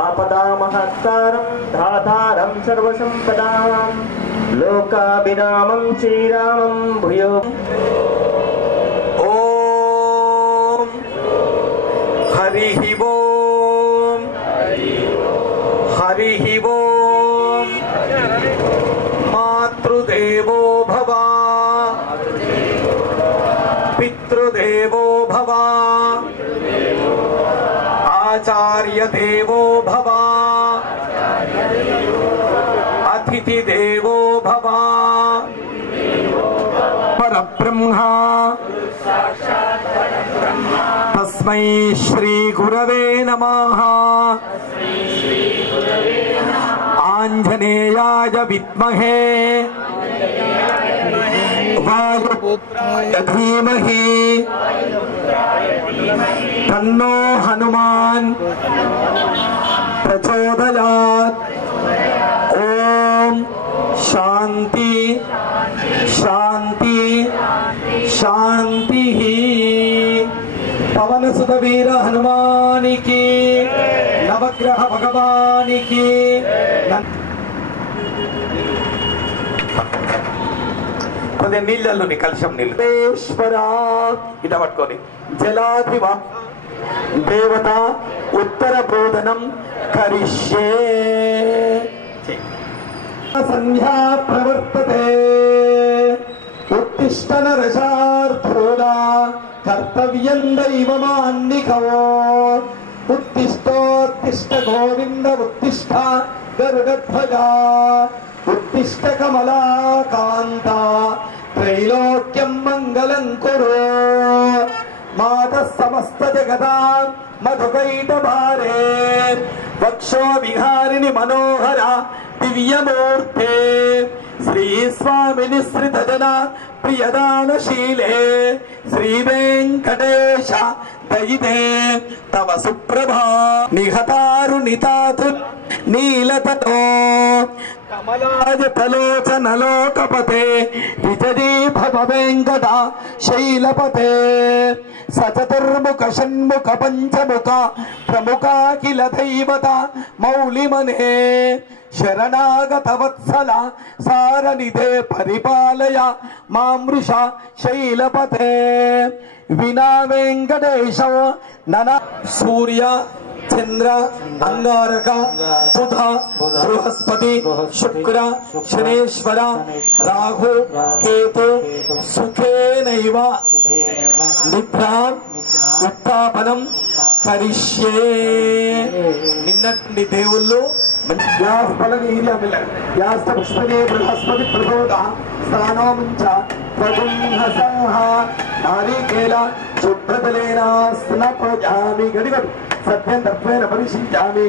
आपदामहत्तारं धातारं सर्वसम्पदां लोकाभिरामं श्रीरामं भूयो ॐ हरिः ॐ हरिः ॐ मातृदेवो भव पितृदेवो भव आचार्य देवो भव अतिथि देवो भव परब्रह्मा तस्मै श्री गुरवे नमः आंजनेयाय विद्महे वायुपुत्राय धीमहि तन्नो हनुमान प्रचोदयात्। ओम शांति शांति शांति। पवन सुत वीर हनुमान की, नवग्रह भगवान की। కొద్దిగా నీళ్ళల్లోని కలుషం నీళ్ళు ఇట పట్టుకొని జలాధివ దేవత ఉత్తర బోధనం కరిష్యే సంధ్యా ప్రవర్తతే ఉత్తిష్ట నరశార్థూలా కర్తవ్యం దైవమాన్నికో ఉత్తిష్టోత్తిష్ట గోవింద ఉత్తిష్ట గరుడధ్వజా उत्तिष्ठ कमलाकांता त्रैलोक्यं मंगलं कुरु मातः समस्त जगदा मधुकैटभारे वक्षो विहारिणि मनोहरा दिव्यमूर्ते श्री स्वामिनि श्रितजना प्रियदानशीले श्री वेंकटेश दयिते तव सुप्रभा निहतारुणितातु नीलतटो कमलाज तलोचनलोकपते विजयी भव वेंकट शैलपते सचतुर्मुख षण्मुख पंचमुख प्रमुखा किल दैवता मौलिमने शरणागत वत्सल सारनिधे परिपालय मामृषा शैलपते विना वेंकटेश नना सूर्य चंद्र अंगारक बुध बृहस्पति शुक्र शनेश्वर राहु केतु सुखेनैव निद्रां उत्थापनं करिष्ये। निन्नటి దేవుళ్ళు పుష్పనే బృహస్పతి ప్రబోధ స్థానోంచ ప్రగుంహసంహ నారీకేల శుభ్రతలేన స్నపజామి గడిగడు సత్యం తత్వేన పరిశీలించామి।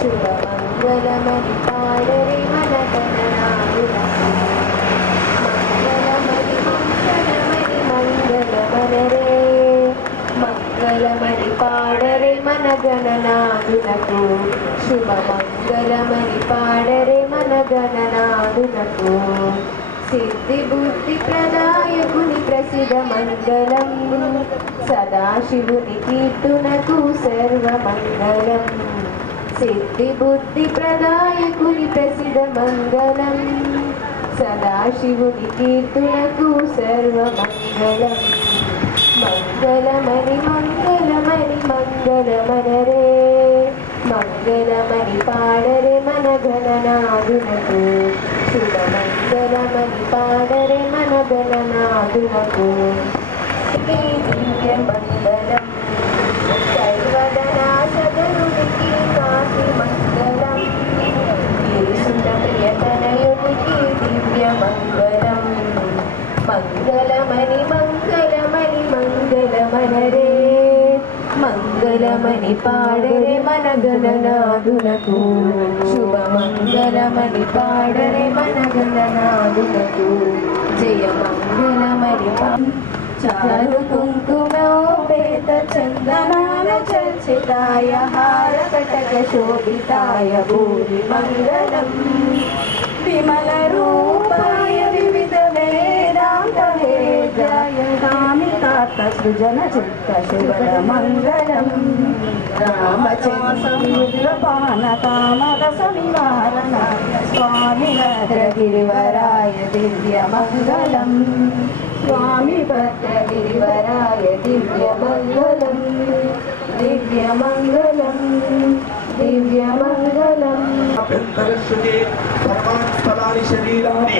శుభమంగళమణిపాడరి మనక గణనాథునకు శుభమంగళమని పాడరే మన గణనాథునకు సిద్ధి బుద్ధి ప్రదాయకుని ప్రసిద్ధ మంగళం సదాశివుని కీర్తునకు సర్వమంగళం సిద్ధి బుద్ధి ప్రదాయకుని ప్రసిద్ధ మంగళం సదాశివుని కీర్తునకు సర్వమంగళం మంగళమని మంగళమని మంగళమనరే మంగళమని పాడరే మన గణనాథునకు శుభమంగళమని పాడరే మన గణనాథునకు దివ్య మంగళం సర్వదనాశగరునికి కాకి మంగళం యేసున ప్రియతనయునికి దివ్య మంగళం మంగళమని మంగళమని మంగళమనరే మంగళమని పాడరే మన గణనాథునకు శుభమంగళమని పాడరే మన గణనాథునకు జయ మంగళమని చారు కుంకుమోపేత చందనాల చర్చితాయ హార కటక శోభితాయ భూమి మంగళం విమల రూపాయ వివిధ వేదాంత వేదాయ కామితార్థ సృజన చిత్త శివర మంగళం రామచంద్ర పాన కామరస నివారణాయ స్వామి భద్రగిరివరాయ దివ్య మంగళం స్వామి భద్రగిరివరాయ దివ్య మంగళం దివ్య మంగళం దివ్య మంగళం అభ్యంతరశ్రుతే సర్వాణి స్థలాని శరీరాణి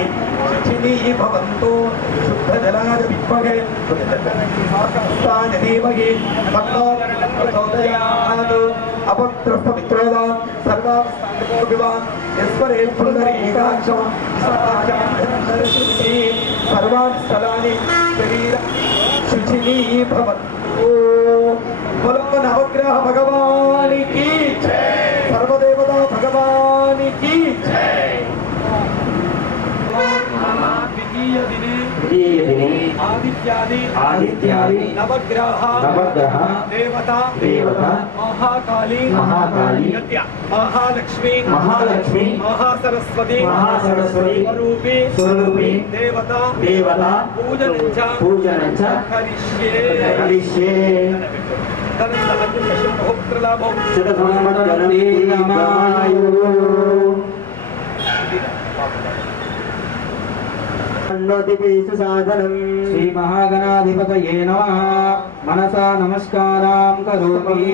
శుచినీః భవంతు శుద్ధజలాయ విద్మహే ఆకాశాయ ధీమహి తన్నో ప్రచోదయాత్ అపత్రస్తమిత్రోదా సర్వాస్థానో వివాన్ యస్వరే పుండరీకాక్షం అభ్యంతరశ్రుతే సర్వాణి స్థలాని శరీర శుచినీః భవంతు बोलो नवग्रह भगवान की जय सर्वदेवता भगवान की जय द्वितीय दिने आदित्यादि नवग्रह देवता महाकाली महालक्ष्मी महासरस्वती स्वरूपी देवता पूजन करिष्ये श्री महागणाधिपतये नमः मनसा नमस्कारां करोमि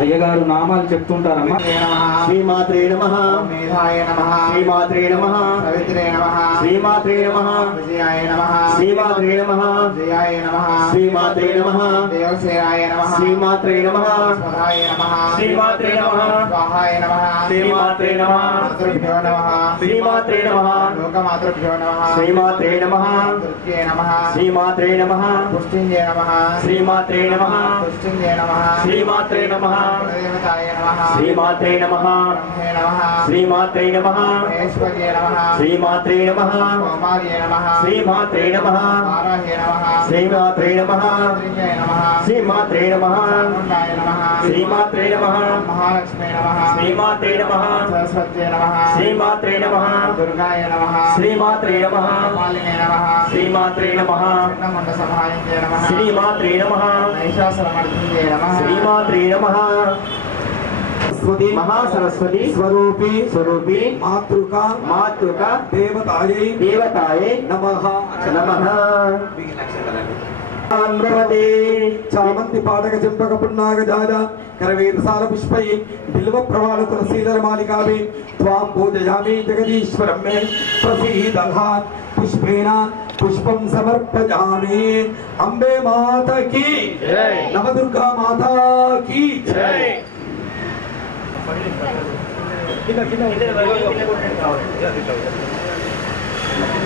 అయ్యగారు నామాలు చెప్తుంటారమ్మా. శ్రీమాత్రే నమః మేధాయ నమః శ్రీమాత్రే నమః సవిత్రే నమః శ్రీమాత్రే నమః విజయాయ నమః శ్రీమాత్రే నమః జయాయ నమః శ్రీమాత్రే నమః దేవసేనాయ నమః శ్రీమాత్రే నమః స్వధాయ నమః శ్రీమాత్రే నమః స్వాహాయ నమః శ్రీమాత్రే నమః మాతృభ్యో నమః శ్రీమాత్రే నమః లోకమాతృభ్యో నమః శ్రీమాత్రే నమః దుర్గే నమః శ్రీమాత్రే నమః పుష్టింజే నమః శ్రీమాత్రే నమః పుష్టింజే నమః శ్రీమాత్రే నమః దేవతాయ నమః శ్రీమాత్రే నమః బ్రహ్మే నమః శ్రీమాత్రే నమః మహేశ్వర్యే నమః శ్రీమాత్రే నమః కుమార్యే నమః శ్రీమాత్రే నమః వారాహ్యే నమః శ్రీమాత్రే నమః త్రిజయ నమః శ్రీమాత్రే నమః చాముండాయ నమః శ్రీమాత్రే నమః మహాలక్ష్మే నమః శ్రీమాత్రే నమః సరస్వత్యే నమః శ్రీమాత్రే నమః దుర్గాయ నమః శ్రీమాత్రే నమః పాలినే నమః శ్రీమాత్రే నమః పిండముండ సమాయంతే నమః శ్రీమాత్రే నమః నైషాసురమర్దించే నమః శ్రీమాత్రే నమః सरस्वती महासरस्वती स्वरूपी मातृका देवताये नमः चामंती पादक चंपक पुन्नाग जाजा करवीरसार पुष्पै बिल्व प्रवाल तुलसीधर मालिकाभि त्वां पूजयामि जगदीश्वरं मे प्रसीदः पुष्पेण पुष्पं समर्पयामि अम्बे माता की जय नवदुर्गा माता की जय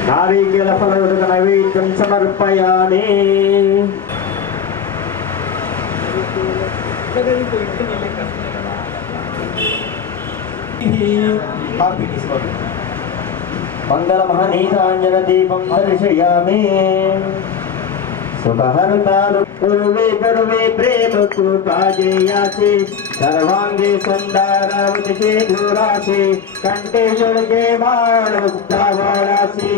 नारिकेल फलयुक्त नैवेद्यं समर्पयामि మంగళమహనీతాంజనదీపం దర్శయామి सुखहरतारु पूर्वे पूर्वे प्रेम कृपाजयासी सर्वांगे सुंदरवती धुरासी कंठे जुड़के बाण मुक्तावारासी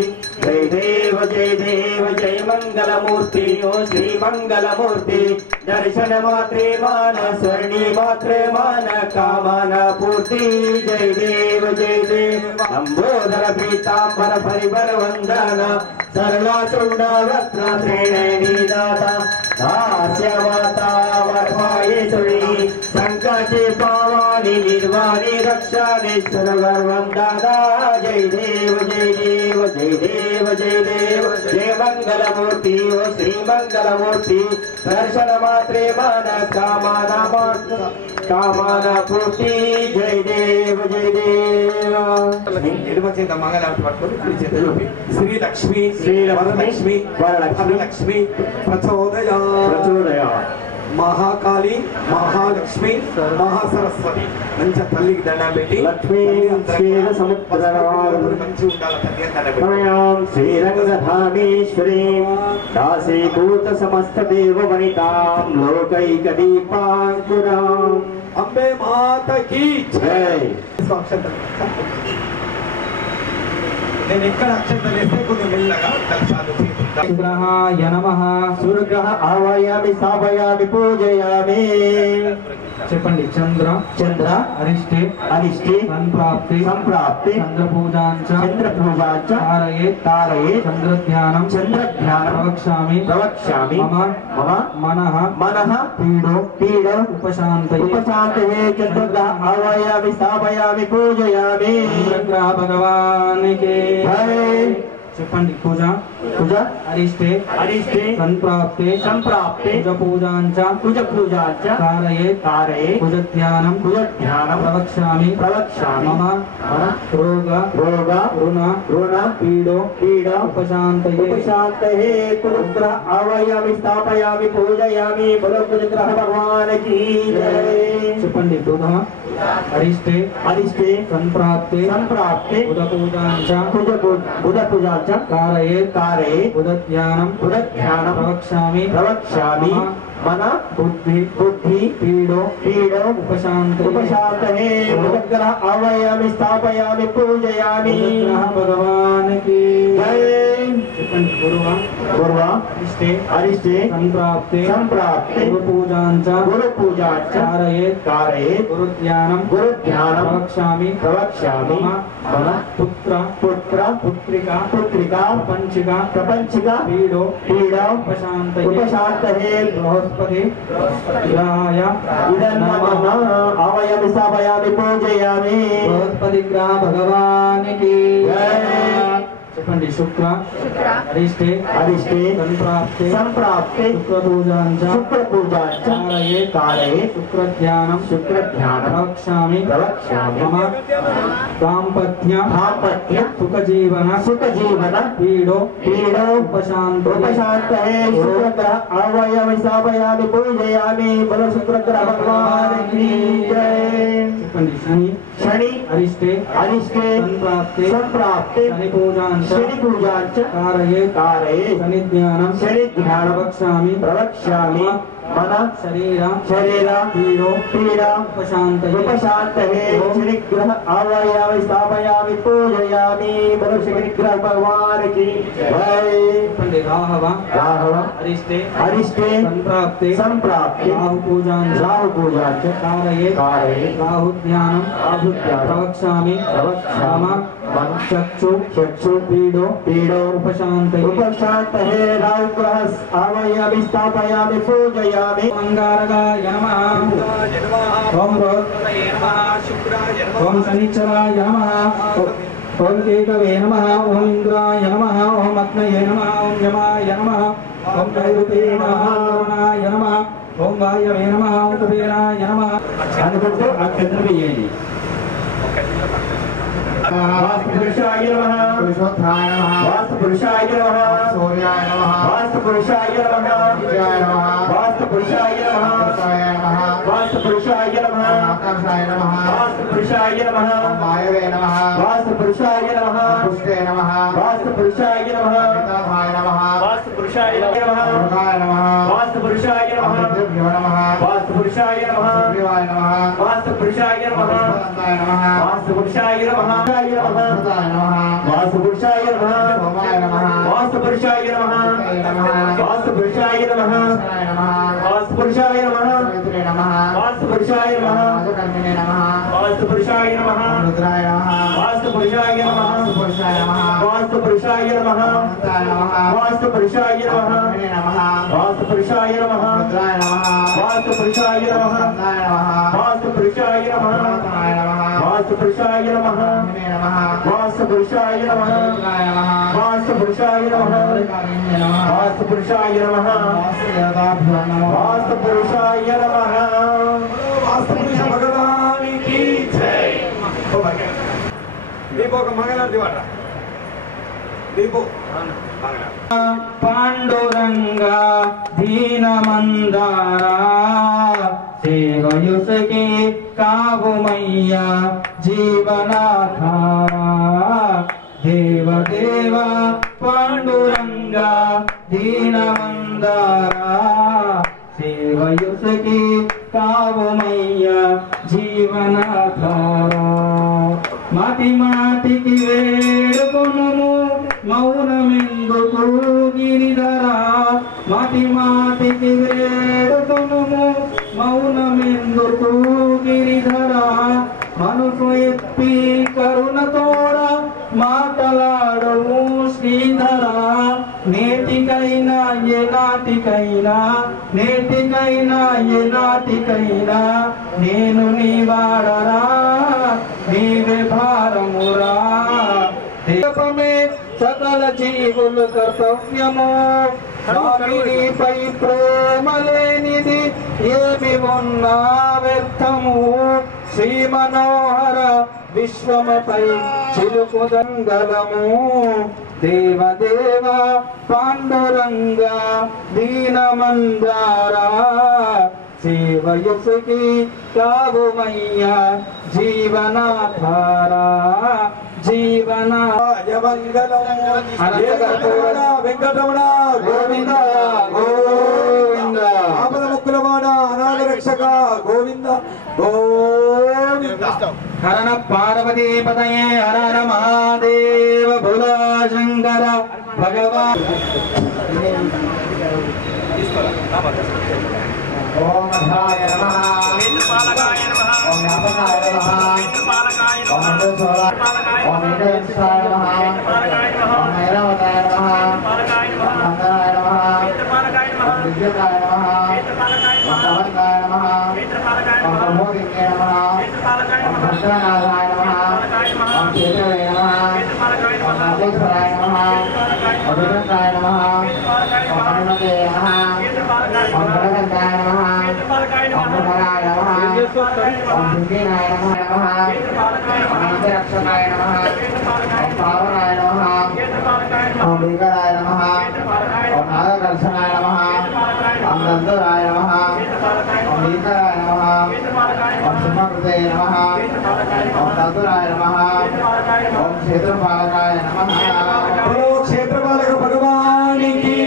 जय देव जय मंगलमूर्ति ओ श्री मंगलमूर्ति दर्शन मात्रे मान स्वर्णी मात्रे मान कामना पूर्ति जय देव लंबोदर पीतांबर परिवर वंदना सरला चुंडा रत्न श्रेणी दाता दास्य माता वर्मायेश्वरी संकटे पावानी निर्वाणी रक्षानेश्वर गर्वं दादा जय देव जय मंगलमूर्ति ओ श्री मंगलमूर्ति दर्शन मात्रे मन कामना पूर्ति जय देव ఎడమచేత మంగళారతి పట్టుకొని కుడి చేత చూపి శ్రీ లక్ష్మి వరలక్ష్మి లక్ష్మి ప్రచోదయా మహాకాళి మహాలక్ష్మి మహాసరస్వతి మంచి తల్లికి దండం పెట్టి లక్ష్మీ మంచి ఉండాలి తల్లి దండం పెట్టి శ్రీరంగధామేశ్వరీ దాసీభూత సమస్త దేవ వనితాం లోకైక దీపాంకురాం అంబే మాతకి జై. నేను ఎక్కడ అక్షంతలు వేస్తే కొంచెం మెల్లగా కలిసాలు గ్రహాయ నమః. సూర్యగ్రహ ఆవాయామి స్థాపయామి పూజయామి. చెప్పండి. చంద్ర చంద్ర అరిష్టే అరిష్టే సంప్రాప్తి సంప్రాప్తి చంద్ర పూజాంచ చంద్ర పూజాంచ తారయే తారయే చంద్రధ్యానం చంద్రధ్యానం ప్రవక్ష్యామి ప్రవక్ష్యామి మమ మనః మనః పీడో పీడ ఉపశాంతయే ఉపశాంతయే. చంద్రగ్రహ ఆవాయామి స్థాపయామి పూజయామి. చంద్రగ్రహ భగవానికి జై. చెప్పండి. పూజ పూజ అరిష్టే అరిష్టే సంప్రాప్తే సంప్రాప్తే పూజ పూజాంచ కుజ పూజాంచ తారయే తారయే కుజధ్యానం కుజధ్యానం ప్రవక్ష్యామి ప్రవక్ష్యామి. మమ రోగ రోగ రుణ రుణ పీడో పీడ ఉపశాంతయే ఉపశాంతయే. కుజగ్రహ ఆవాయామి స్థాపయామి పూజయామి. బలో కుజగ్రహ భగవానికి జై. చెప్పండి. బుధ అరిష్టే అరిష్టే సంప్రాప్తే సంప్రాప్తే బుధ పూజాంచ బుధ పూజాంచ కారయే కారయే బుధధ్యానం బుధధ్యానం ప్రవక్ష్యామి ప్రవక్ష్యామి. మన బుద్ధి బుద్ధి పీడో పీడ ఉపశాంతయే ఉపశాంతయే. కుజగ్రహ ఆవాయామి స్థాపయామి పూజయామి. బుధగ్రహ భగవానికి జై. చెప్పండి. గురువ పూర్వ అరిష్టే అరిష్టే సంప్రాప్తే సంప్రాప్తే గురు పూజాంచ గురు పూజాంచ కారయే కారయే గురుధ్యానం గురుధ్యానం ప్రవక్ష్యామి ప్రవక్ష్యామి. మన పుత్ర పుత్ర పుత్రిక పుత్రిక ప్రపంచిక ప్రపంచిక పీడో పీడ ఉపశాంతయే ఉపశాంతయే. బృహస్పతి గ్రహాయ ఇదన్నమః ఆవాయామి స్థాపయామి పూజయామి. బృహస్పతి గ్రహ భగవానికి జై. చెప్పండి. శుక్ర అరిష్టే అరిష్టే సంప్రాప్తే సంప్రాప్తే శుక్ర పూజాంచ శుక్ర పూజాంచ కారయే కారయే శుక్రధ్యానం శుక్రధ్యానం ప్రవక్ష్యామి ప్రవక్ష్యామి. మమ దాంపత్య దాంపత్య సుఖజీవన సుఖ జీవన పీడో పీడ ఉపశాంతయే ఉపశాంతయే. శుక్రగ్రహ ఆవాయామి స్థాపయామి పూజయామి. బలో శుక్రగ్రహ భగవానికి జై. చెప్పండి. శని శని అరిష్టే అరిష్టే సంప్రాప్తే సంప్రాప్తే శని పూజాంచ శని పూజాంచ కారయే కారయే శని జ్ఞానం శని జ్ఞానం ప్రవక్ష్యామి ప్రవక్ష్యామి. మన శరీర శరీర పీడో పీడ ఉపశాంతయే ఉపశాంతయే. శనిగ్రహ ఆవాయామి స్థాపయామి పూజయామి. బలో శనిగ్రహ భగవానికి జై. చెప్పండి. రాహవ రాహవ అరిష్టే అరిష్టే సంప్రాప్తే సంప్రాప్తే రాహు పూజాంచ రాహు పూజాంచ కారయే కారయే రాహుధ్యానం రాహుధ్యానం ప్రవక్ష్యామి ప్రవక్ష్యామి. మమ చక్షు చక్షు పీడో పీడో ఉపశాంతయే ఉపశాంతయే. రాహుగ్రహ ఆవాయామి స్థాపయామి పూజయామి. అంగారకాయ నమః. ఓం బృహస్పతయే నమః. ఓం శనిశ్చరాయ నమః. ఓం కేతవే నమః. ఓం ఇంద్రాయ నమః. ఓం అగ్నయే నమః. ఓం యమాయ నమః. ఓం నైరుతే నమః. వరుణాయ నమః. ఓం వాయవే నమః. ఓం కుబేరాయ నమః. అనుకుంటూ అక్షంతలు వేయండి. వాస్తుపురుషాయ నమః. పురుషోత్తరాయ నమః వాస్తుపురుషాయ నమః. సూర్యాయ నమః వాస్తుపురుషాయ నమః. విద్యాయ నమః వాస్తుపురుషాయ నమః. పురుషాయ నమః వాస్తుపురుషాయ నమః. वाताक्षाय नमः वास्तुपुरुषाय नमः वायवे नमः वास्तुपुरुषाय नमः पुष्टे नमः वास्तुपुरुषाय नमः पिताभाय नमः वास्तुपुरुषाय नमः दुर्गाय नमः वास्तुपुरुषाय नमः अमृतेभ्यो नमः वास्तुपुरुषाय नमः सूर्याय नमः वास्तुपुरुषाय नमः वास्तुपुरुषाय नमः वास्तुपुरुषाय नमः वास्तुपुरुषाय नमः वास्तुपुरुषाय नमः सोमाय नमः वास्तुपुरुषाय नमः वास्तुपुरुषाय नमः वास्तुपुरुषाय नमः पवित्रे नमः वास्तुपुरुषाय नमः कर्मिणे नमः वास्तुपुरुषाय नमः रुद्राय नमः वास्तुपुरुषाय नमः पुरुषाय नमः वास्तुपुरुषाय नमः अनन्ताय नमः वास्तुपुरुषाय नमः कर्मिणे नमः वास्तुपुरुषाय नमः रुद्राय नमः वास्तुपुरुषाय नमः अनन्ताय नमः वास्तुपुरुषाय नमः अनन्ताय नमः वास्तुपुरुषाय नमः कर्मिणे नमः वास्तुपुरुषाय नमः रुद्राय नमः वास्तुपुरुषाय नमः कर्मिणे नमः वास्तुपुरुषाय नमः वास्तुदेवताभ्यो नमः वास्तुपुरुषाय नमः वास्तुपुरुष भगवान की जय दीपो का मंगलारती वाटा दीपो पांडुरंगा दीनमंदारा सेवयुसके कावुमय्या जीवनाधारा देवदेवा पांडुरंगा दीनमंदारा सेवयुसके कावुमय्या जीवनाधारा माटी माटिकी वेడుకొనుము మౌనమెందుకు గిరిధరా మాటి మాటికి వేడుకొనుము మౌనమెందుకు గిరిధరా మనసు ఎత్తి కరుణతోడ మాటలాడము శ్రీధరా నేటికైనా ఏనాటికైనా నేటికైనా ఏనాటికైనా నేను నీ వాడరా నీవే భారమురా దేవమే సకల జీవులు కర్తవ్యము స్వామినిపై ప్రేమ లేనిది ఏమి ఉన్నా వ్యర్థము శ్రీ మనోహర విశ్వముపై చిలుకుదంగలము దేవదేవ పాండురంగ దీనమందారా సేవయుసుకి కావుమయ్యా జీవనాధారా జీవన వెంకటరమణ గోవింద గోవింద ఆపద ముక్కులవాడ అనాథ రక్షక గోవింద గోవింద హరణ పార్వతీ పతయే హర హర మహాదేవ భోలా శంకర భగవాన్ ओम अधाय नमः ओम व्यापकाय नमः ओम मंडलस्वराय ओम इंद्रवंशाय नमः ओम ऐरावताय नमः ओम मंगलाय नमः ओम विद्युताय नमः ओम पवनकाय नमः ओम प्रभोदिन्ये नमः ओम भद्रनाथाय नमः ओम क्षेत्रवे नमः ओम नागेश्वराय नमः ओम विद्युताय नमः ओम हनुमते नमः ओम गणगन्धाय नमः ओम भराय नमः ओम भिन्नाय नमः ओम अंतरक्षकाय नमः ओम पावनाय नमः ओम भीकराय नमः ओम नागकर्षणाय नमः ओम दन्तराय नमः ओम भीकराय नमः ओम सिंहकृते नमः ओम दन्तराय नमः ओम क्षेत्रपालकाय नमः क्षेत्रपालक भगवान की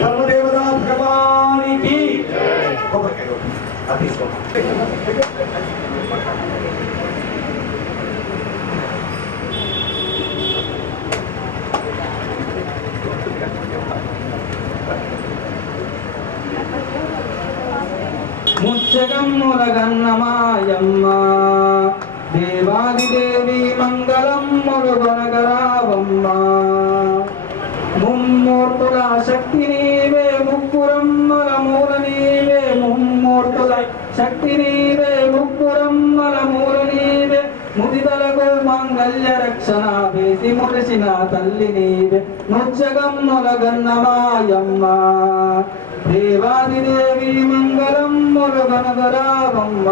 सर्वदेवता भगवान की ముచ్చగమ్ములగన్నమాయమ్మ దేవాదిదేవి మంగళం మురుగొనగరావమ్మ ముమ్మూర్తుల శక్తి నీవే ముగ్గురమ్మల మూల నీవే ముమ్మూర్తుల శక్తి నీవే ముగ్గురమ్మల మూల నీవే ముదితలకు మంగళ్య రక్షణ వేసి మురిసిన తల్లి నీవే ముచ్చగమ్ములగన్నమాయమ్మ దేవాదిదేవి మంగళం మురుగొనగరావమ్మ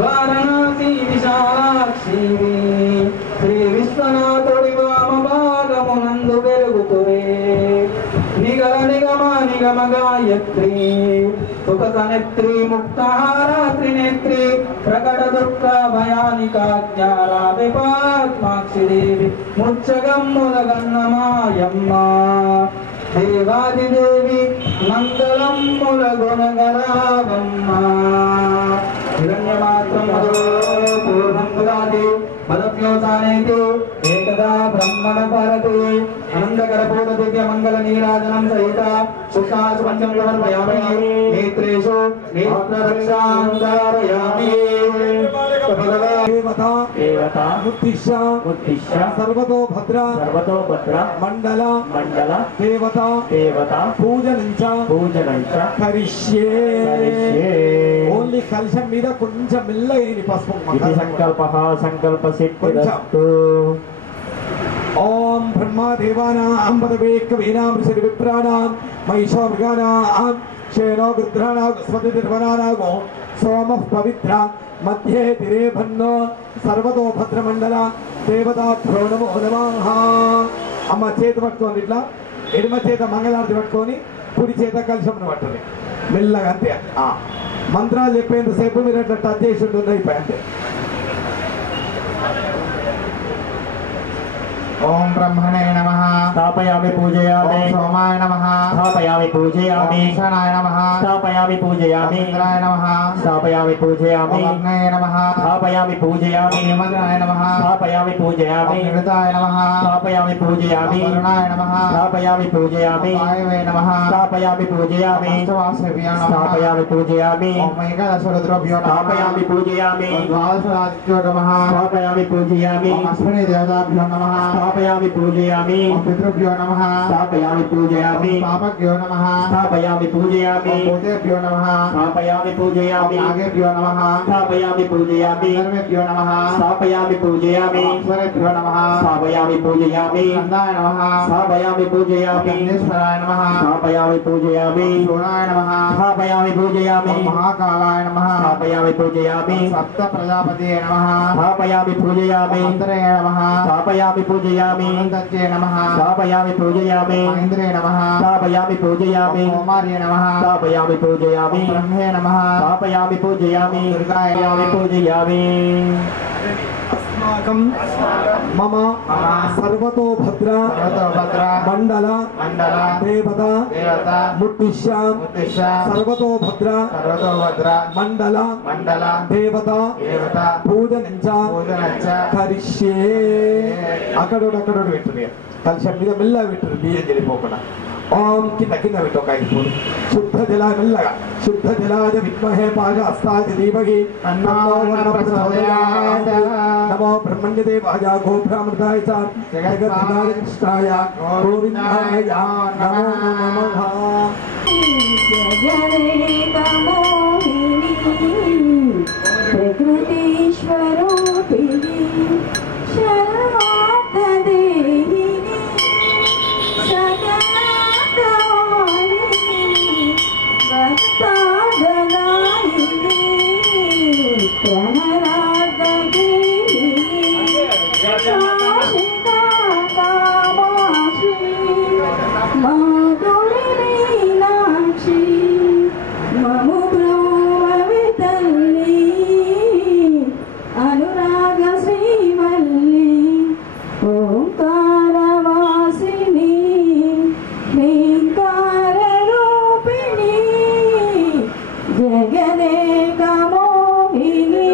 వారణాసి విశాలాక్షి శ్రీ విశ్వనాథుడి వామ భాగమునందు వెలుగుతురే నిగల నిగమ నిగమ గాయత్రి సుఖసనేత్రి ముక్తాహార త్రినేత్రి ప్రకట దుఃఖ భయానికాజ్ఞారావి పద్మాక్షి దేవి ముచ్చగమ్ములగన్నమాయమ్మ దేవాదిదేవి మంగళం ముల గుణగరావమ్మ హిరణ్యమాత్రం పూర్వం గులాది మదప్యోసానేతి ఏకదా బ్రహ్మణ భారతి అనందకరపూర్ణ దివ్య మంగళ నీరాజనం సహిత సుఖాసు పంచం సమర్పయామి నేత్రేషు నేత్రరక్షాంధారయామి దేవత దేవత ముత్తిష్య ఉత్తిష్ట సర్వతో భద్ర సర్వతోభద్ర మండల మండల దేవత దేవత పూజనించ పూజనంచ కరిష్యే కరిష్యే. ఓన్లీ కలశం మీద కొంచెం మెల్లగా పసుపు ఇది సంకల్పః సంకల్ప సిద్ధిరస్తు. ఓం బ్రహ్మా దేవానాం పదవేకవీనాం ఋషి విప్రాణాం మహిషో మృగానాం క్షేణో గృధ్రాణాం స్మతి నిర్వనానాగో సోమః పవిత్ర మధ్యే తిరే భన్నో సర్వతో భద్రమండల దేవతాభ్యో నమో నమః. అమ్మ చేతి పట్టుకోండి, ఇట్లా ఎడమ చేత మంగళారతి పట్టుకొని కుడి చేత కలశమును పట్టండి మెల్లగా, అంతే. మంత్రాలు చెప్పేంతసేపు మీరు అట్లా టచ్ చేసి ఉంటుంది, అయిపోయి అంతే. ఓం బ్రహ్మణే నమః స్థాపయామి పూజయామి ఓం సోమాయ నమః స్థాపయామి ఓం పూజయామి ఈశానాయ నమః స్థాపయామి ఓం పూజయామి ఇంద్రాయ నమః స్థాపయామి పూజయామి ఓం అగ్నయే నమః స్థాపయామి పూజయామి ఓం యమజనాయ నమః స్థాపయామి ఓం పూజయామి నిరుతాయ నమః స్థాపయామి పూజయామి ఓం వరుణాయ నమః స్థాపయామి పూజయామి ఓం వాయవే నమః స్థాపయామి పూజయామి అష్టవాసుభ్యో నమః స్థాపయామి పూజయామి ఓం ఏకాదశ రుద్రభ్యో నమః స్థాపయామి పూజయామి ఓం ద్వాదశాదిత్యో నమః స్థాపయామి పూజయామి ఓం అశ్విని దేవతాభ్యో నమః స్థాపయామి పూజయామి ఓం పితృభ్యో నమః స్థాపయామి పూజయామి ఓం పాపభ్యో నమః స్థాపయామి పూజయామి ఓం భూతేభ్యో నమః స్థాపయామి ఓం పూజయామి నాగేభ్యో నమః స్థాపయామి పూజయామి సర్వేభ్యో నమః స్థాపయామి పూజయామి ఓం అప్సరేభ్యో నమః స్థాపయామి పూజయామి స్కందాయ నమః స్థాపయామి పూజయామి గంధేశ్వరాయ నమః స్థాపయామి పూజయామి శూరాయ నమః స్థాపయామి పూజయామి ఓం మహాకాలాయ నమః స్థాపయామి పూజయామి సప్త ప్రజాపతియే నమః స్థాపయామి పూజయామి అంతరే నమః స్థాపయామి పూజయామి అనంతజ్యే నమః స్థాపయామి పూజయామి మహేంద్రే నమః స్థాపయామి పూజయామి కుమార్యే నమః స్థాపయామి పూజయామి బ్రహ్మే నమః స్థాపయామి పూజయామి స్థాపయామి పూజయామి అస్మాకం మమ సర్వతో భద్ర సర్వతోభద్ర మండల మండల దేవత దేవత ముట్టిష్య ఉద్దిశ్య సర్వతో భద్ర సర్వతోభద్ర మండల మండల దేవత దేవత పూజనించ పూజనచ్చ కరిష్యే. అక్కడోడు వింటుంది, కలశం మీద మెల్లగా వింటుంది, బియ్యం చెడిపోకుండా. ఓం కింద పెట్టు ఒక 5 పూలు. శుద్ధ జల మెల్లగా శుద్ధ జలాయ విద్మహే పాగ అస్తాయ ధీమహి తన్నో వర్ణ ప్రచోదయాత్. నమో బ్రహ్మణ్యదేవాయ గోబ్రాహ్మణాయ చ జగద్గురాయ కృష్ణాయ గోవిందాయ నమో నమః. జగదేకమోహిని ప్రకృతీశ్వరూపిణి శర్వార్థదేహిని సకలాతవాలిని భక్తాజనాయిని ప్రహరార్దగిరిని శాశ్వతా కామాక్షి మాధురి మీనాక్షి మము బ్రహ్మవి తల్లి అనురాగ శ్రీవల్లి ఓంకారవాసిని హ్రీంకార రూపిణి జగదేకమోహిని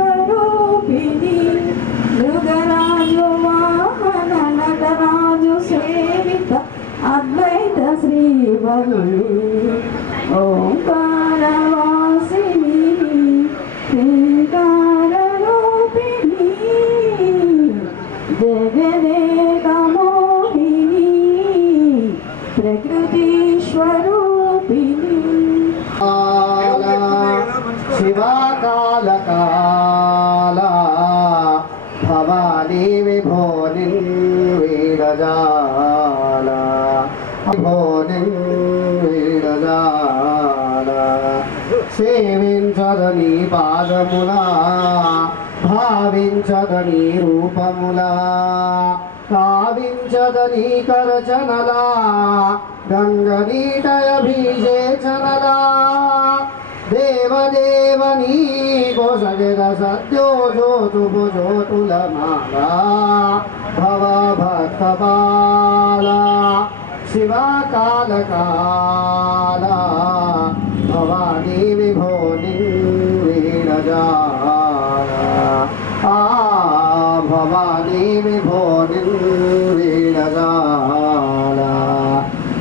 ప్రకృతీశ్వరూపిణి మృగరాజు వాహన నటరాజు సేవిత అద్వైత శ్రీవల్లి ఓంకారవాసిని హ్రీంకార రూపిణి జగదేకమోహిని ప్రకృతీశ్వరూపిణి శివాకాళకాల భవానీ విభోని వీరజాల విభోని వీరజాల సేవించదని పాదములా భావించదని రూపములా కావించదనీకరచనలా గంగనీటయభిషేచనలా దేవదేవనీ కోసగెద సద్యో జోతుపు జ్యోతులమాలా భవ భక్తపాల శివకాలకాల భవానీ విభో నిర్వీణజాల ఆ భవానీ విభో నిర్వీణజాల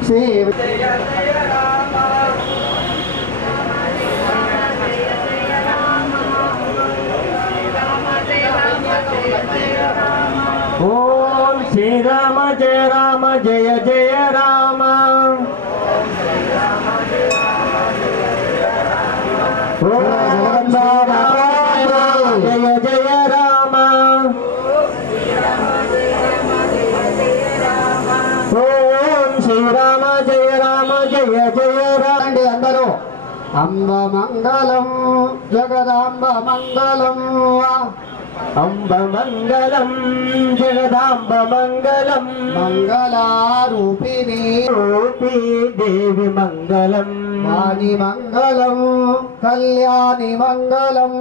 శివ ఓం శ్రీరామ జయ రామ జయ జయ రామ ఓం జయ జయ రామ ఓం శ్రీరామ జయ రామ జయ జయ రామ అందరూ అంబ మంగళం జగదాంబ మంగళం అంబ మంగళం జగదాంబ మంగళం మంగళారూపిణి రూపీ దేవి మంగళం వాణి మంగళం కళ్యాణి మంగళం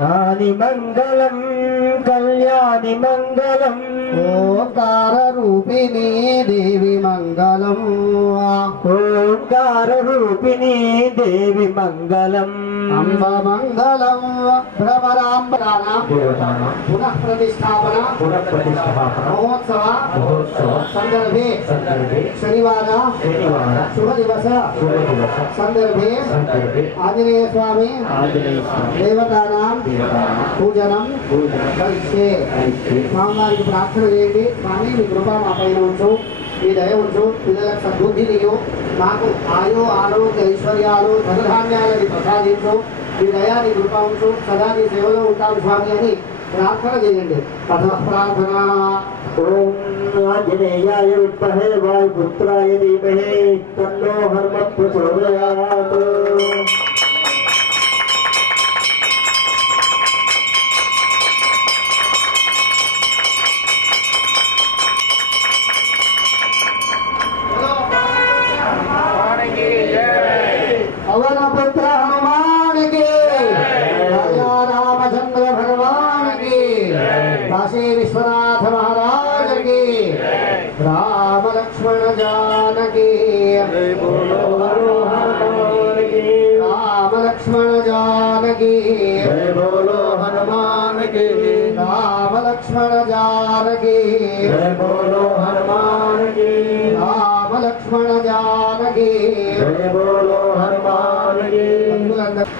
నాని మంగళం కళ్యాణి మంగళం ఓంకార రూపిణి దేవి మంగళం ఓంకార రూపిణి దేవి మంగళం అంబ మంగళం భ్రమరాంబ పునః ప్రతిష్టాపన మహోత్సవ సందర్భే శనివార శుభ దివస సందర్భే ఆంజనేయ స్వామి దేవతానాం పూజనం కరిష్యే. స్వామివారికి ప్రార్థన చేయండి. స్వామి మీ కృప మా పైన ఉంచు, మీ దయ ఉంచు, పిల్లలకు సద్బుద్ధినియు, నాకు ఆయు ఆరోగ్య ఐశ్వర్యాలు ధనధాన్యాలని ప్రసాదించు, మీ దయా నీ కృప ఉంచు, సదా నీ సేవలో ఉంటాను స్వామి అని ప్రార్థన చేయండి. ప్రార్థన ఓం ఆంజనేయాయ విద్మహే వాయుపుత్రాయ ధీమహి తన్నో హనుమత్ ప్రచోదయాత్. పవన పుత్ర హనుమాన్ కి రాజా రామచంద్ర భగవాన్ కి కాశీ విశ్వనాథ మహారాజ్ కి రామ లక్ష్మణ జానకి రామ లక్ష్మణ జానకి బోలో హనుమాన్ కి రామ లక్ష్మణ జానకి బోలో హనుమాన్ కి రామ లక్ష్మణ జానకి బోలో హనుమాన్ కి. భక్తులందరూ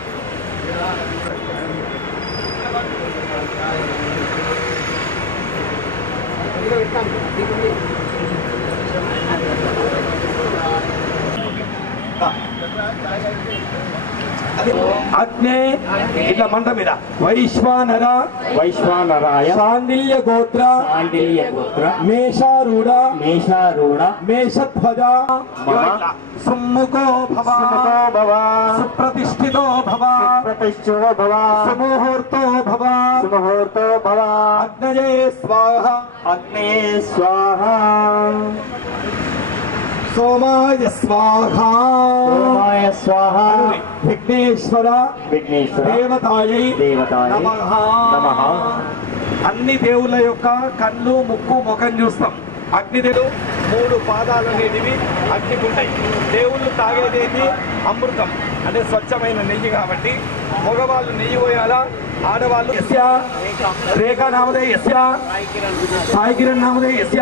అగ్నే ఇట్లా మంట మీద వైశ్వానర వైశ్వానరాయ సాండిల్య గోత్ర సాండిల్య పుత్ర మేషారూఢ మేషారూఢ మేషధ్వజ ఇట్లా సుముఖో భవ సుముఖో భవ సుప్రతిష్ఠితో భవ ప్రతిష్ఠో భవ సుముహూర్తో భవ సుముహూర్తో భవ అగ్నయే స్వాహ అగ్నే స్వాహ సోమాయ స్వాహ సోమాయ స్వాహ విఘ్నేశ్వర విఘ్నేశ్వర దేవతాయై దేవతాయై నమః. నమః. అన్ని దేవుళ్ళ యొక్క కళ్ళు ముక్కు ముఖం చూస్తాం. అగ్నిదేవుడు 3 పాదాలు అనేటివి అగ్నికి ఉంటాయి. దేవుళ్ళు తాగేదేది అమృతం అంటే స్వచ్ఛమైన నెయ్యి కాబట్టి మగవాళ్ళు నెయ్యి పోయాలా, ఆడవాళ్ళు యస్య రేఖా నామదే యస్య సాయి కిరణ్ నామదే యస్య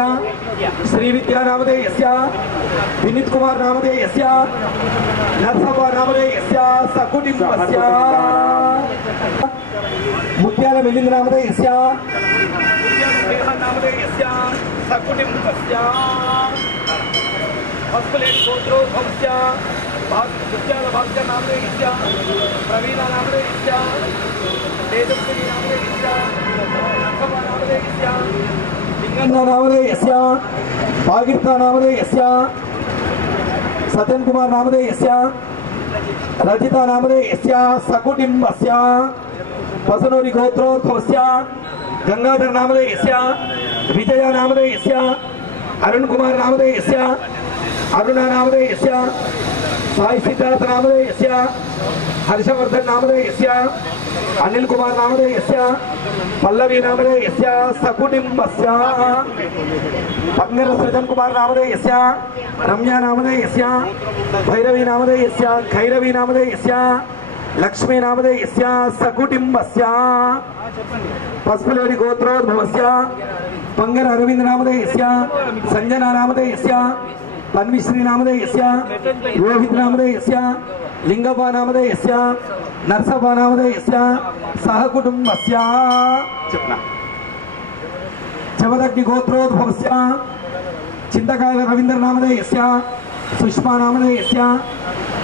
శ్రీ విద్యా నామదే యస్య వినీత్ కుమార్ నామదే యస్య నరసభ నామదే యస్య సకుటుంబస్య ముత్యాల మిలింద నామదే యస్య నామదే యస్య సకుటుంబస్య పసుపులేని గోత్రోద్భవస్య ముత్యాల భాస్కర్ నామదే యస్య ప్రవీణ నామదే యస్య తేజస్విని నామదే యస్య నరసభ నామదే యస్య లింగన్న నామదే యస్య భాగీరథ నామదే యస్య సత్యన్ కుమార్ నామదే యస్య రజిత నామదే యస్య సకుటుంబస్య పసనూరి గోత్రోద్భవస్య గంగాధర్ నామదే యస్య విజయ నామధేయస్య అరుణ్ కుమార్ నామధేయస్య అరుణ నామధేయస్య సాయి సిద్ధార్థ నామధేయస్య హర్షవర్ధన్ నామధేయస్య అనిల్ కుమార్ నామధేయస్య పల్లవి నామధేయస్య సకుటుంబస్య పంగర సృజన్ కుమార్ నామధేయస్య రమ్య నామధేయస్య భైరవి నామధేయస్య ఖైరవి నామధేయస్య లక్ష్మీ నామధేయస్య సకుటుంబస్య పసుపులేడి గోత్రోద్భవస్య పంగర అరవింద్ నామధేయస్య సంజన నామధేయస్య తన్విశ్రీ నామధేయస్య రోహిత్ నామధేయస్య లింగప్ప నామధేయస్య నర్సప్ప నామధేయస్య సహకుటుంబస్య జవదగ్ని గోత్రోద్భవస్య చింతకాయల రవీంద్ర నామధేయస్య సుష్మా నామధేయస్య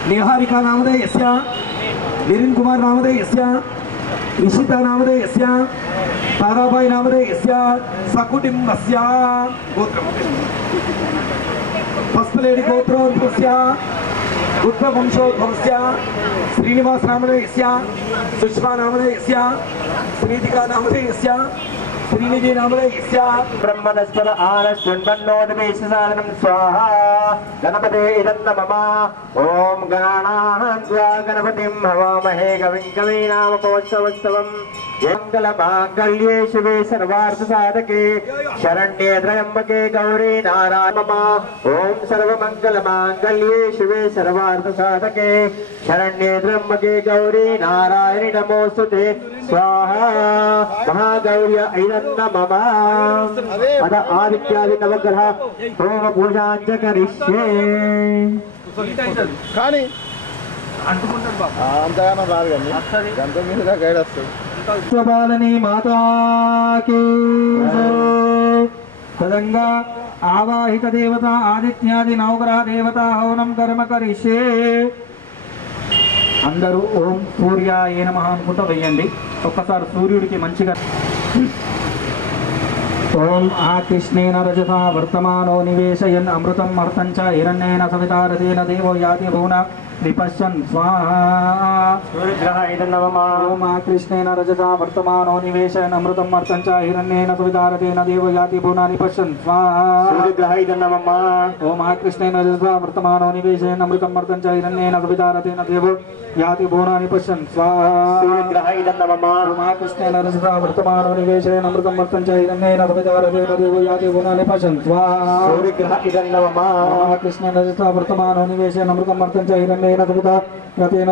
నిహారికా నామధేయస్య నిరిన్ కుమార్ నామధేయస్య నిషిత నామధేయస్య తారాబాయి నామధేయస్య సకుటుంబస్య గోత్రం పసుపులేడి గోత్రోద్భవస్య ఉత్తవంశోద్భవస్య శ్రీనివాస్ నామధేయస్య సుష్మా నామధేయస్య శ్రీతికా నామధేయస్య శ్రీనిధి నామధేయస్య బ్రహ్మణస్పద ఆనశ్వన్మన్నోదమేశసాదనం స్వాహా గణపతే ఇదన్నమమ ఓం గణానాన్వా గణపతిం హవామహే కవిం కవీనామపవత్సవత్సవం మంగళమాంగళ్యే శివే సర్వార్థసాధకే శరణ్యే త్రయంబకే గౌరీ నారాయణ ఓం సర్వమంగళమాంగళ్యే శివే సర్వార్థసాధకే శరణ్యే త్రయంబకే గౌరీ నారాయణి నమోస్తుతే స్వాహా మహాగౌర్య ఐదన్నమమ అద ఆదిత్యాది నవగ్రహ హోమ పూజాంచ కరిష్యే కానీ అంతగానో రాదు కానీ గంట మీద గైడ్ వస్తుంది స్వపాలని మాతాకి తదంగా ఆవాహిత దేవత ఆదిత్యాది నవగ్రహ దేవత హవనం కర్మ కరిష్యే అందరూ ఓం సూర్యాయ నమః అనుకుంటూ వెయ్యండి. ఒక్కసారి సూర్యుడికి మంచిగా ఓం ఆ కృష్ణేన రజసా వర్తమానో నివేశయన్ అమృతం అర్థం చ హిరణ్యేన సవితారథేన దేవో యాతి భువన విపశ్యన్ స్వాహా సూర్యగ్రహ ఇదన్నమమ ఓం ఆ కృష్ణేన రజసా వర్తమానో నివేశయన్ అమృతం అర్థం చ హిరణ్యేన సవితారథేన దేవో యాతి భువన విపశ్యన్ స్వాహా సూర్యగ్రహ ఇదన్నమమ ఓం ఆ కృష్ణేన రజసా వర్తమానో నివేశయన్ అమృతం అర్థం చ హిరణ్యేన సవితారథేన దేవో యాతి భువన విపశ్యన్ స్వాహా సూర్యగ్రహ ఇదన్నమమ ఓం ఆ కృష్ణేన రజసా వర్తమానో నివేశయన్ అమృతం అర్థం చ హిరణ్యేన సవితారథేన దేవో యాతి భువన విపశ్యన్ స్వాహా సూర్యగ్రహ ఇదన్నమమ ఓం ఆ కృష్ణేన రజసా వర్తమానో నివేశయన్ అమృతం అర్థం చ హిరణ్యేన సవితారథేన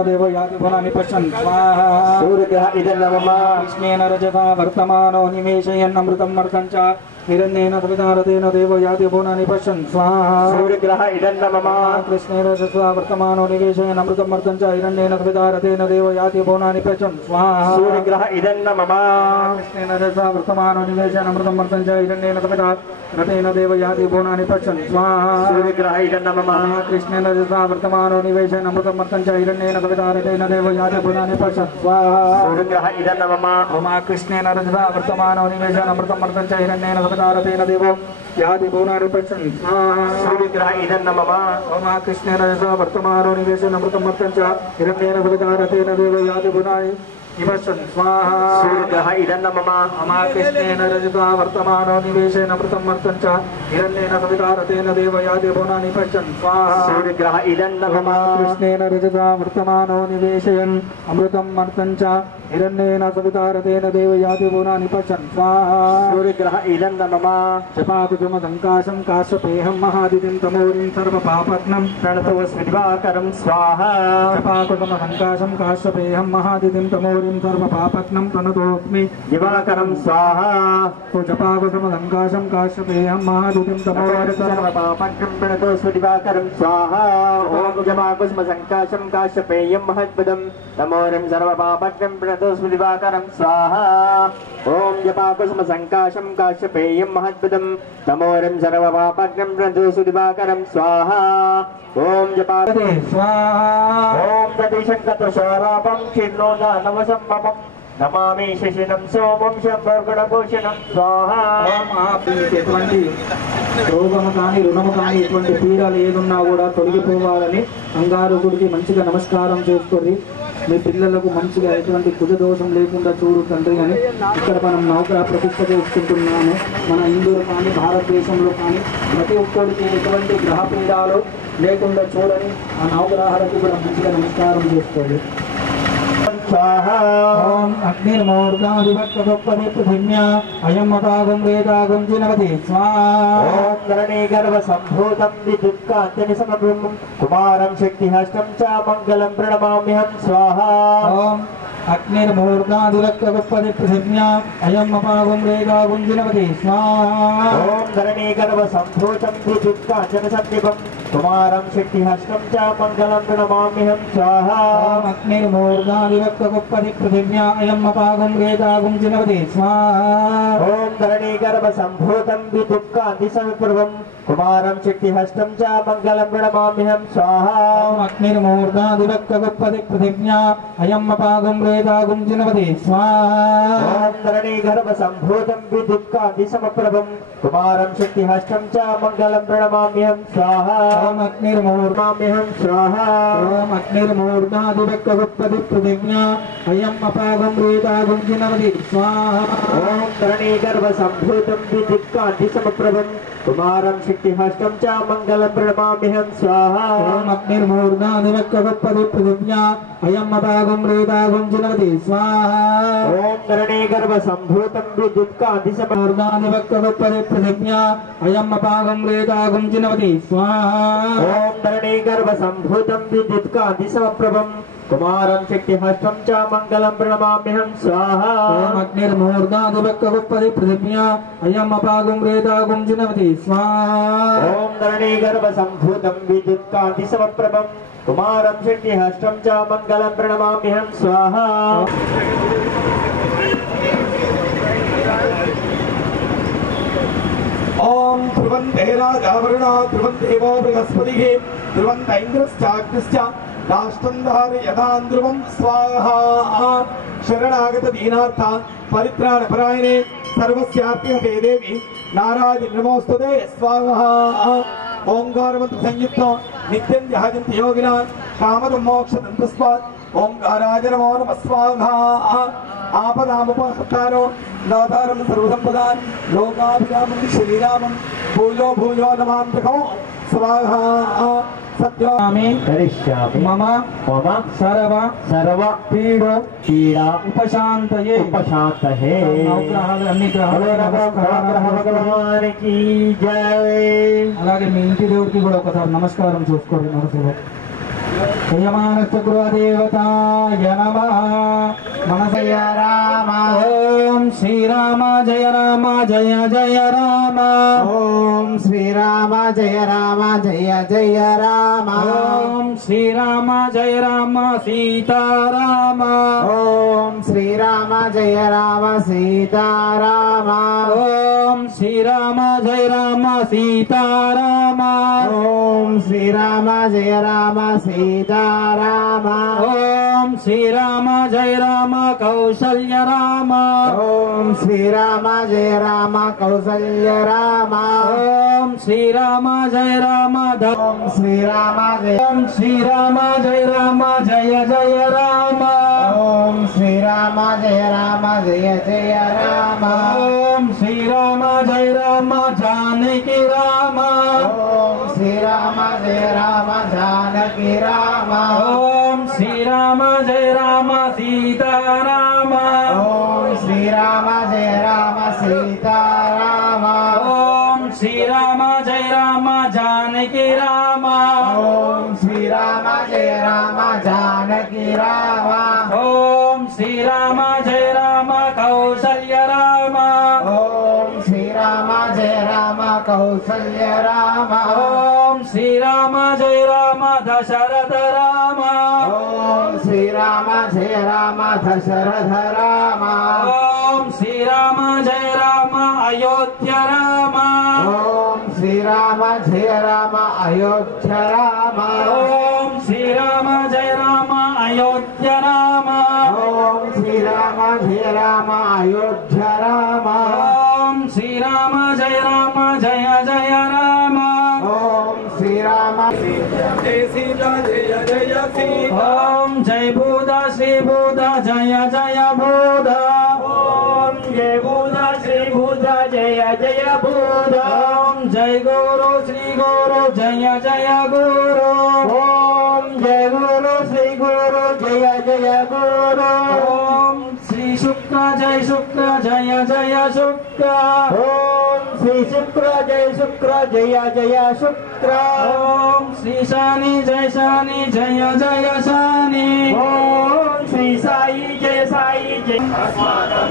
దేవో యాతి భువన విపశ్యన్ స్వాహా సూర్యగ్రహ ఇదన్నమమ కృష్ణేన రజసా వర్తమానో నివేశయన్ అమృతం అర్థం చ హిరణ్యేన సవితారథేన దేవో యాతి భువన విపశ్యన్ స్వాహా సూర్యగ్రహ ఇదన్నమమ కృష్ణేన రజసా వర్తమానో నివేశయన్ అమృతం అర్థం చ హిరణ్యేన సవితారథేన దేవో యాతి భువన విపశ్యన్ స్వాహా సూర్యగ్రహ ఇదన్నమమ కృష్ణేన రజసా వర్తమానో నివేశయన్ అమృతం అర్థం చ హిరణ్యేన సవితారథేన దేవో యాతి భువన విపశ్యన్ స్వాహా సూర్యగ్రహ ఇదన్నమమ కృష్ణేన రజసా వర్తమానో నివేశయన్ అమృతం అర్థం చ హిరణ్యేన సవితారథేన దేవో యాతి భువన విపశ్యన్ స్వాహా సూర్యగ్రహ ఇదన్నమమ ఓం ఆ కృష్ణేన రజసా వర్తమానో నివేశయన్ అమృతం అర్థం చ హిరణ్యేన సవితారథేన దేవో యాతి భువన విపశ్యన్ స్వాహా సూర్యగ్రహ ఇదన్నమమ ఓం ఆ కృష్ణేన రజసా వర్తమానో నివేశయన్ అమృతం అర్థం చ హిరణ్యేన సవితారథేన దేవో యాతి భువన విపశ్యన్ స్వాహా సూర్యగ్రహ ఇదన్నమమ ఓం ఆ కృష్ణేన రజసా వర్తమానో నివేశయన్ అమృతం అర్థం చ హిరణ్యేన సవితారథేన దేవో యాతి భువన విపశ్యన్ స్వాహా సూర్యగ్రహ ఇదన్నమమ కృష్ణేన రజసా వర్తమానో నివేశయన్ అమృతం అర్థం చ హిరణ్యేన సవితారథేన దేవో యాతి భువన విపశ్యన్ స్వాహా సూర్యగ్రహ ఇదన్నమమ జపాకుజమ సంకాశం కాశ్యపేహం మహాదితిం తమోరిం సర్వపాపఘ్నం ప్రణతోస్మిదివాకరం స్వాహా జపాకుజమ సంకాశం కాశ్యపేహం మహాదితిం తమోరిం సర్వపాపఘ్నం ప్రణతోస్మి దివాకరం స్వాహా జపాకుజమ సంకాశం కాశ్యపేహం మహాదితిం తమోరిం సర్వపాపఘ్నం ప్రణతోస్మిదివాకరం స్వాహా ఓం జమాకుస్మ సంకాశం కాశ్యపేయం మహద్భుతం తమోరిం సర్వపాపఘ్నం ప్రణతోస్మిదివాకరం స్వాహా ఓం జపాకుస్మ సంకాశం కాశ్యపేయం మహద్భుతం తమోరిం సర్వపాపఘ్నం ప్రణతోస్మిదివాకరం స్వాహా ఓం జపాకుస్మ స్వాహా ఓం దదిశంకతోషారాపం క్షీర్ణో దానవసంభవం నమామి శశినం సోమం శంభర్గుణభూషణం స్వాహా ఎటువంటి రోగము కానీ రుణము కానీ ఎటువంటి పీడలు ఏదున్నా కూడా తొలగిపోవాలని అంగారకుడికి మంచిగా నమస్కారం చేసుకొని మీ పిల్లలకు మంచిగా ఎటువంటి కుజదోషం లేకుండా చూడు తండ్రి అని ఇక్కడ మనం నవగ్రహ ప్రతిష్ఠ చేసుకుంటున్నాము. మన హిందువులు కానీ భారతదేశంలో కానీ ప్రతి ఒక్కరికి ఎటువంటి గ్రహ పీడాలు లేకుండా చూడని ఆ నవగ్రహాలకు కూడా మంచిగా నమస్కారం చేసుకోండి. ఓం అగ్నిర్మూర్ధాధిపత్యగొప్పది పృథివ్యా అయం అపాగం వేదాగం జినవతి స్వాహా. ఓం ధరణీ గర్భ సంభూతం విద్యుత్కాంతిని సమగ్రం కుమారం శక్తిహస్తం చ మంగళం ప్రణమామ్యహం స్వాహా. ఓం అగ్నిర్మూర్ధాధిపత్యగొప్పది పృథివ్యా అయం అపాగం వేదాగం జినవతి స్వాహా. ఓం ధరణీ గర్భ సంభూతం విద్యుత్కాంతిని సమగ్రం కుమారం శక్తిహస్తం చ మంగళం ప్రణమామ్యహం స్వాహా. ఓం అగ్నిర్మూర్ధాధిపత్యగొప్పది పృథివ్యా అయం అపాగం వేదాగం జినవతి స్వాహా. ఓం ధరణీ గర్భ సంభూతం విద్యుత్కాంతి సమప్రభం కుమారం శక్తిహస్తం చ మంగళం ప్రణమామ్యహం స్వాహా. ఓం అగ్నిర్మూర్ధాధిపత్యగొప్పది పృథివ్యా అయం అపాగం వేదాగం జినవతి స్వాహా. ఓం ధరణీ గర్భ సంభూతం విద్యుత్కాంతి సమప్రభం కుమారం శక్తిహస్తం చ మంగళం ప్రణమామ్యహం స్వాహా. ఓం అగ్నిర్మూర్ధామ్యహం స్వాహా. ఓం అగ్నిర్మూర్ధాధిపత్యగొప్పది పృథివ్యా అయం అపాగం వేదాగం జినవతి స్వాహా. ఓం ధరణీ గర్భ సంభూతం విద్యుత్కాంతి సమప్రభం కుమారం శక్తిహస్తం చ మంగళం ప్రణమామ్యహం స్వాహా. ఓం అగ్నిర్మూర్ధాధిపత్యగొప్పది పృథివ్యా అయం అపాగం వేదాగం జినవతి స్వాహా. ఓం ధరణీ గర్భ సంభూతం విద్యుత్కాంతి మూర్ధాధిపత్యగొప్పది పృథివ్యా అయం అపాగం వేదాగం జినవతి స్వాహా. ఓం ధరణీ గర్భ సంభూతం విద్యుత్కాంతి సమప్రభం కుమారం శక్తిహస్తం చ మంగళం ప్రణమామ్యహం స్వాహా. ఓం అగ్నిర్మూర్ధాధిపత్యగొప్పది పృథివ్యా అయం అపాగం వేదాగం జినవతి స్వాహా. ఓం ధరణీ గర్భ సంభూతం విద్యుత్కాంతి సమప్రభం కుమారం శక్తిహస్తం చ మంగళం ప్రణమామ్యహం స్వాహా. ఓం ధ్రువంతే రాజావరుణ ధ్రువందేవో బృహస్పతిః ధ్రువంత ఇంద్రశ్చాగ్నిశ్చ రాష్ట్రం ధారయతాం ధ్రువం స్వాహా. శరణాగత దీనార్థ పరిత్రాణ పరాయణే సర్వస్యార్తిహతే దేవి నారాయణి నమోస్తుతే స్వాహా. ఓంకారమంత్ర సంయుక్తం నిత్యం ధ్యాయంతి యోగినా కామదం మోక్షదం తస్మాత్ ఓంకారాయ నమో నమః స్వాహా. ఆపదాముపహర్తారో దాతారం సర్వసంపదాన్ లోకాభిరామం శ్రీరామం భూయో భూయో నమాంతకం స్వాహా. సత్యామి కరిష్యామి మమ మమ సర్వ సర్వ పీడో పీడా ఉపశాంతయే. ఉపశాంతహే. నవగ్రహాలు అన్ని గ్రహాలు నమస్కారం. భగవానికి జై. అలాగే మీ ఇంటి దేవుడికి కూడా ఒకసారి నమస్కారం చూసుకోండి మనసులో. యజమానస్య గృహదేవతాయ నమః. మనసయ రామ. ఓం శ్రీరామ జయ రామ జయ జయ రామ. ఓం శ్రీరామ జయ రామ జయ జయ రామ. ఓం శ్రీరామ జయ రామ సీతారామ. ఓం శ్రీరామ జయ రామ సీతారామ. ఓం శ్రీరామ జయ రామ సీతారామ. ఓం శ్రీరామ జయ రామ సీతారామ. ఓం శ్రీరామ జయ రామ కౌసల్య రామ. ఓం శ్రీరామ జయ రామ కౌసల్య రామ. ఓం శ్రీరామ జయ రామ ఓం శ్రీరామ జయ. ఓం శ్రీరామ జయ రామ జయ జయ రామ. ఓం శ్రీరామ జయ రామ జయ జయ రామ. ఓం శ్రీరామ జయ రామ జానకి రామ. ఓం శ్రీరామ జయ రామ జానకి రామ. ఓం శ్రీరామ జయ రామ సీతారామ. ఓం శ్రీరామ జయ రామ సీతారామ. ఓం శ్రీరామ జయ రామ జానకి రామ. ఓం శ్రీరామ జయ రామ జానకి రామ. ఓం శ్రీరామ జయ రామ కౌసల్య రామ. ఓం శ్రీరామ జయ రామ కౌసల్య రామ. ఓం శ్రీరామ జయ రామ దశరథ రామ. ఓం శ్రీరామ జయ రామ దశరథ రామ. ఓం శ్రీరామ జయ రామ అయోధ్య రామ. ఓం శ్రీరామ జయ రామ అయోధ్య రామ. ఓం శ్రీరామ జయ రామ అయోధ్య రామ. ఓం శ్రీరామ జయ రామ అయోధ్య రామ. ఓం శ్రీరామ జయ రామ జయ జయ రామ. ఓం శ్రీరామ జయ సీత జయ జయ సీత. ఓం జయ భూదా శ్రీ భూత జయ జయ భూత ఓం జయ భూత శ్రీ భూత జయ జయ భూత ఓం జయ గురు శ్రీ గురు జయ జయ గురు ఓం జయ గురు శ్రీ గురు జయ జయ గురు ఓం శ్రీ శుక్ర జయ జయ శుక్ర ఓం శ్రీ శుక్ర జయ జయ శుక్ర ఓం శ్రీ శని జయ జయ శని ఓం శ్రీ సాయి జయ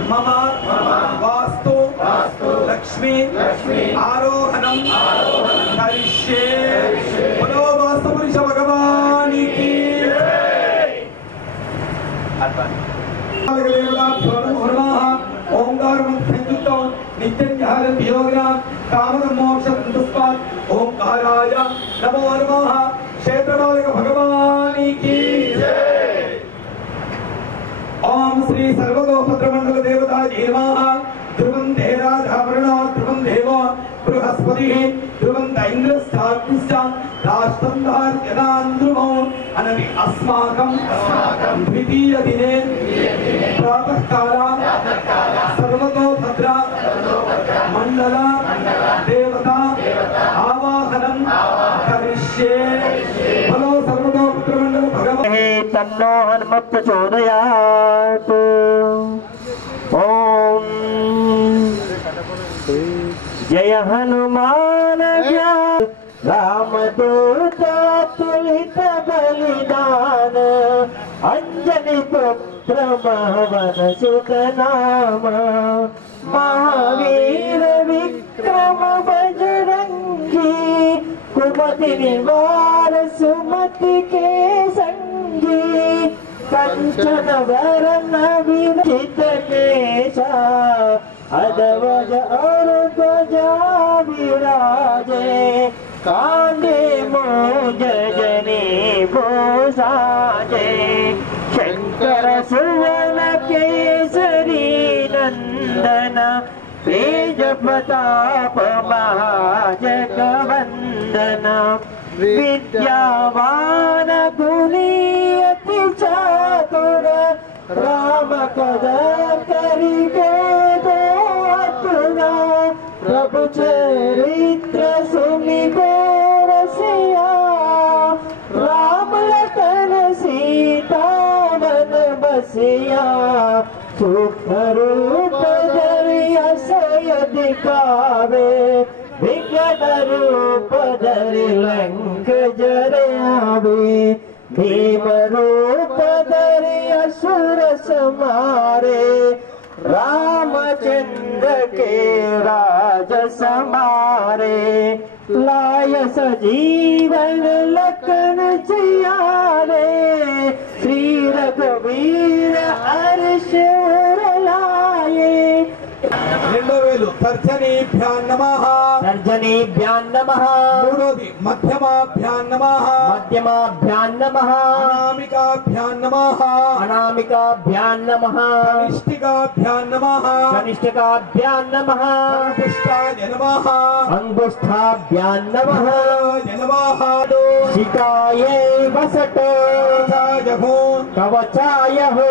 మమ వాస్తు లక్ష్మీ ఆరోహణం కరిష్యే బలో వాస్తు పురుష భగవానికి ఓంకారం సంయుక్తం నిత్యం యోగినా కామద మోక్ష తస్మాత్ ఓంకారాయ నమో నమః క్షేత్రపాలక భగవానికి ఓం శ్రీ సర్వలోకభద్రమండల దేవతాయే నమః ధ్రువం దేరాధావరణ ధ్రువం దేవ బృహస్పతి ధ్రువం ఇంద్రస్థాగ్నిశ్చ రాష్ట్రంధార్యనాన్ ధ్రువం అనని అస్మాకం ద్వితీయ దినే ప్రాతఃకాల సర్వలోకభద్ర మండల దేవత ఆవాహనం కరిష్యే బలో సర్వలోకభద్రమండల భగవాన్ तन्नो हनुमत् प्रचोदयात् ओम जय हनुमान ज्ञान रामदूत तुलित बलिदान अंजनी पुत्र महवन सुत नाम महावीर विक्रम बजरंगी कुमति निवार सुमति के संगी कंचन वरण विरचित केशा अधवज और ध्वजा विराजे कांधे मोज जने भूषाजे शंकर सुवन केसरी नंदन तेज प्रताप महाजगवंदन विद्यावान गुणी अति चातुर राम कद करिबे दो अतुरा प्रभु चरित्र सुनिबे रसिया राम लखन सीता मन बसिया सूक्ष्म रूप धरि असय दिखावे विकट रूप धरि लंक जरावे भीम रूप धरि असुर संहारे रामचंद्र के राज समारे लाय सजीवन लखन जियारे श्री रघुवीर हर्ष उर लाए 2000 తర్జనీభ్యాం నమః తర్జనీభ్యాం నమః మూడోది మధ్యమాభ్యాం నమః మధ్యమాభ్యాం నమః అనామికాభ్యాం నమః అనామికాభ్యాం నమః కనిష్ఠికాభ్యాం నమః కనిష్ఠికాభ్యాం నమః అంగుష్టాయ నమః అంగుష్టాభ్యాం నమః నమః శిఖాయ వసట కవచాయ హో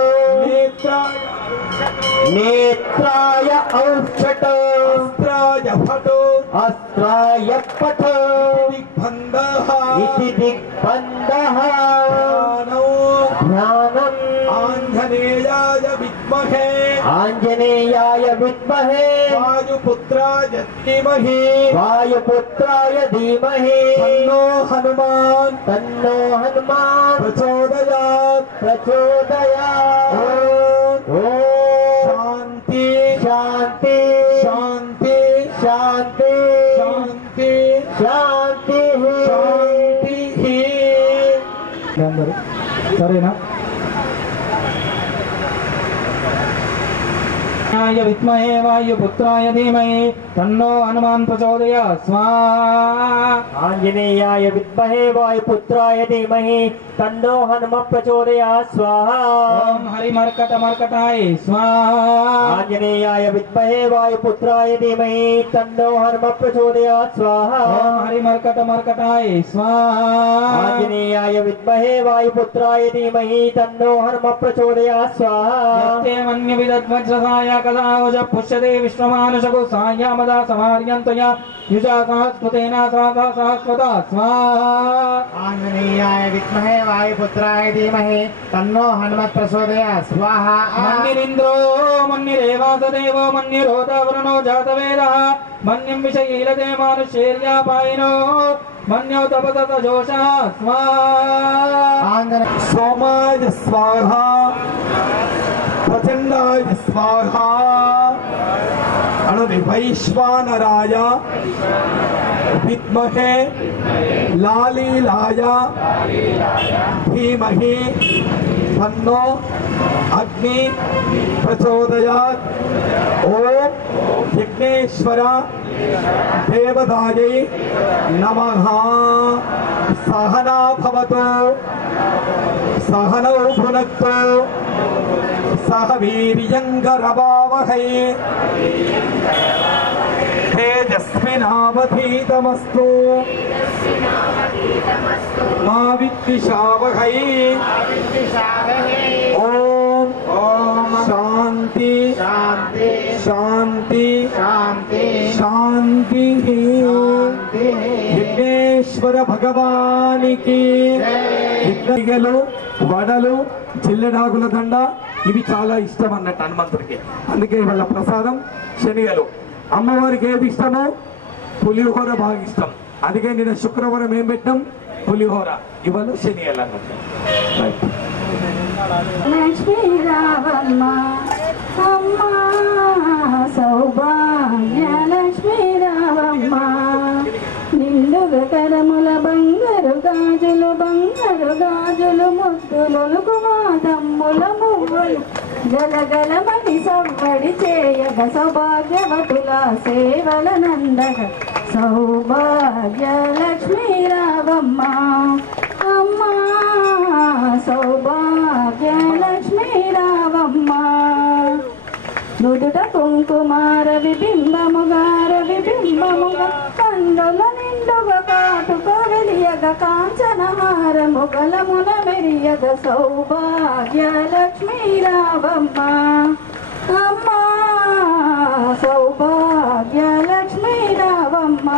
नेत्राय औषट अस्त्राय फटो अस्त्राय पठ दिग्बन्धः इति दिग्बन्धः ज्ञानम् आञ्जनेयाय विद्महे वायुपुत्राय धीमहि तन्नो हनुमान् प्रचोदयात् शांति शांति शांति शांति शांति शांति शांति सरेना विद्महे वायुपुत्राय धीमहि तन्नो हनुमान् प्रचोदयात् स्वाहा आञ्जनेयाय विद्महे वायुपुत्राय धीमहि तन्नो हनुमत् प्रचोदयात् स्वाहा ओम हरिमर्कटमर्कटाय स्वाहा आञ्जनेयाय विद्महे वायुपुत्राय धीमहि तन्नो हनुमत् प्रचोदयात् स्वाहा ओम हरिमर्कटमर्कटाय स्वाहा आञ्जनेयाय विद्महे वायुपुत्राय धीमहि तन्नो हनुमत् प्रचोदयात् स्वाहा यस्ते मन्यविदद्वज्रसाय कदा उज पुष्यते विश्वमानुषको सायामदा समार्यन्तया युजा सहस्कृतेन सहस्कृता स्वाहा आञ्जनेयाय विद्महे वायुपुत्राय धीमहि तन्नो हनुमत् प्रचोदयात् स्वाहा मन्निरिन्द्रो मन्निरेवासदेवो मन्निरोधवरुणो जातवेदः मन्यं विषयीलते मानुषेर्यापायिनो मन्यो तपसतजोषः स्वाहा सोमाय स्वाहा प्रचंडाय स्वाहा अणुनि वैश्वानराय विद्महे लालीलाय धीमहि तन्नो अग्नि प्रचोदयात् ओम यज्ञेश्वर देवतायै नमः सहना भवतु सहनौ भुनक्तु सह वीर्यङ्करवावहै तेजस्विनावधीतमस्तु मा विद्विषावहै ओम शांति शांति शांति शांति शांति విఘ్నేశ్వర భగవానికి విఘ్నలు వడలు జిల్లెడాకుల దండ ఇవి చాలా ఇష్టం అన్నట్టు హనుమంతుడికి. అందుకే వాళ్ళ ప్రసాదం శనిగలు. అమ్మవారికి ఏది ఇష్టమో పులిహోర బాగా ఇష్టం. అందుకే నిన్న శుక్రవారం ఏం పెట్టాం? పులిహోర. ఇవాళ శనిగలు అన్నట్టు. లక్ష్మీ రావమ్మ అమ్మ సౌభాగ్య లక్ష్మీ రావమ్మ నిండుగ కరముల బంగారు గాజులు ముద్దులొలుకు మా తమ్ముల మువ్వలు గలగలమని సవ్వడి చేయగ సౌభాగ్యవతుల సేవల నందగ సౌభాగ్య లక్ష్మీ రావమ్మ అమ్మ సౌభాగ్య లక్ష్మీ రావమ్మ నుదుట కుంకుమార విబింబముగా కండుల నిండుగా కాటుక వెలియగ కాంచనహార ముగలమున మెరియగ సౌభాగ్య లక్ష్మీ రావమ్మ అమ్మ సౌభాగ్య లక్ష్మీ రావమ్మ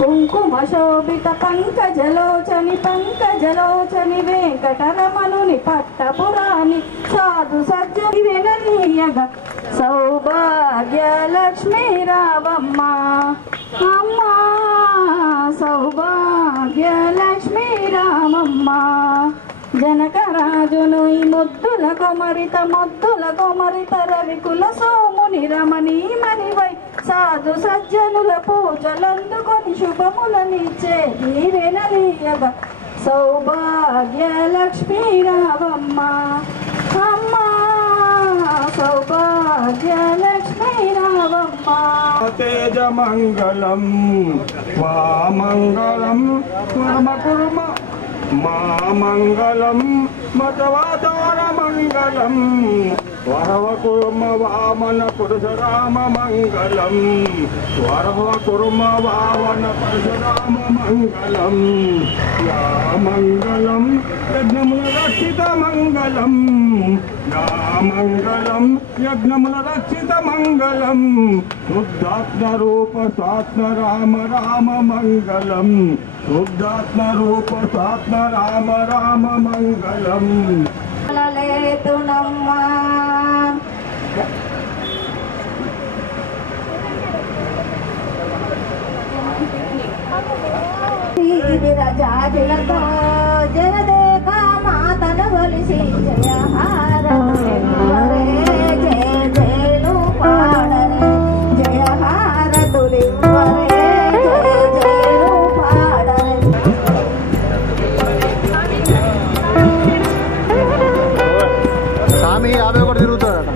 కుంకుమ శోభిత పంకజలోచని వెంకటరమణుని పట్టపురాణి సాధు సజ్జని విననీయగ సౌభాగ్య లక్ష్మీ రావమ్మ అమ్మ సౌభాగ్య లక్ష్మీ రామమ్మ జనకరాజును ఈ ముద్దుల కొమరిత రవికుల సోముని రమణీమణి వై సాధు సజ్జనుల పూజలందుకొని శుభములనిచ్చే దీవెనలీయగ సౌభాగ్య లక్ష్మీ రావమ్మ అమ్మ సౌభాగ్య లక్ష్మీ రావమ్మ తేజమంగళం వామంగళం కుర్మ మామంగళం మతవాతారమంగళం వరవ కుర్మ వామన పురుషరామ మంగళం వరవ కుర్మ వామన పరశురామ మంగళం యా మంగళం యజ్ఞముల రక్షిత మంగళం యా మంగళం యజ్ఞముల రక్షిత మంగళం శుద్ధాత్మ రూప సాత్మ రామ రామ మంగళం శుద్ధాత్మ రూప సాత్మ రామ రామ మంగళం లేతునమ్మా విరజాజులతో జనదేక మాతను కొలిసి జయహారతులివ్వరే జయ జయలు పాడరే జయహారతులివ్వరే జయ జయలు పాడరే స్వామి 51 తిరుగుతాడట.